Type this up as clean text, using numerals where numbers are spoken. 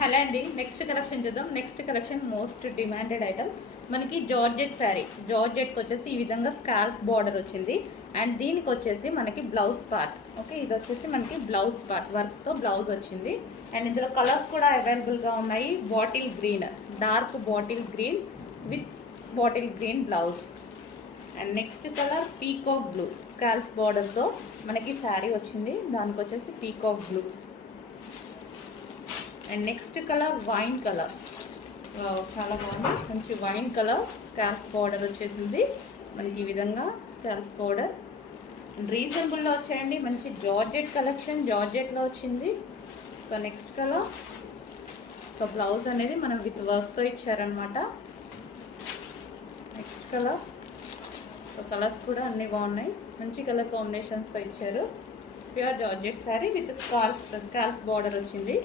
Hello అండి, next collection చూద్దాం. Next collection most demanded item మనకి జార్జెట్ శారీ. జార్జెట్కి వచ్చేసి ఈ విధంగా స్కాల్ప్ బార్డర్ వచ్చింది అండ్ దీనికి వచ్చేసి మనకి బ్లౌజ్ పార్ట్. ఓకే, ఇది వచ్చేసి మనకి బ్లౌజ్ పార్ట్ వర్క్తో బ్లౌజ్ వచ్చింది అండ్ ఇందులో కలర్స్ కూడా అవైలబుల్గా ఉన్నాయి. Bottle green, dark bottle green with bottle green blouse and next colour peacock blue. Scallop బార్డర్తో మనకి శారీ వచ్చింది, దానికి వచ్చేసి peacock blue and next colour wine colour. చాలా బాగుంది, మంచి వైన్ కలర్. స్కాల్ప్ బార్డర్ వచ్చేసింది మనకి ఈ విధంగా స్కాల్ప్ బార్డర్. రీజనబుల్లో వచ్చాయండి, మంచి జార్జెట్ కలెక్షన్, జార్జెట్లో వచ్చింది. So next colour. So blouse అనేది మనం విత్ వర్క్తో ఇచ్చారనమాట. Next colour. సో కలర్స్ కూడా అన్నీ బాగున్నాయి, మంచి కలర్ కాంబినేషన్స్తో ఇచ్చారు. Pure georgette sari with scalp border వచ్చింది.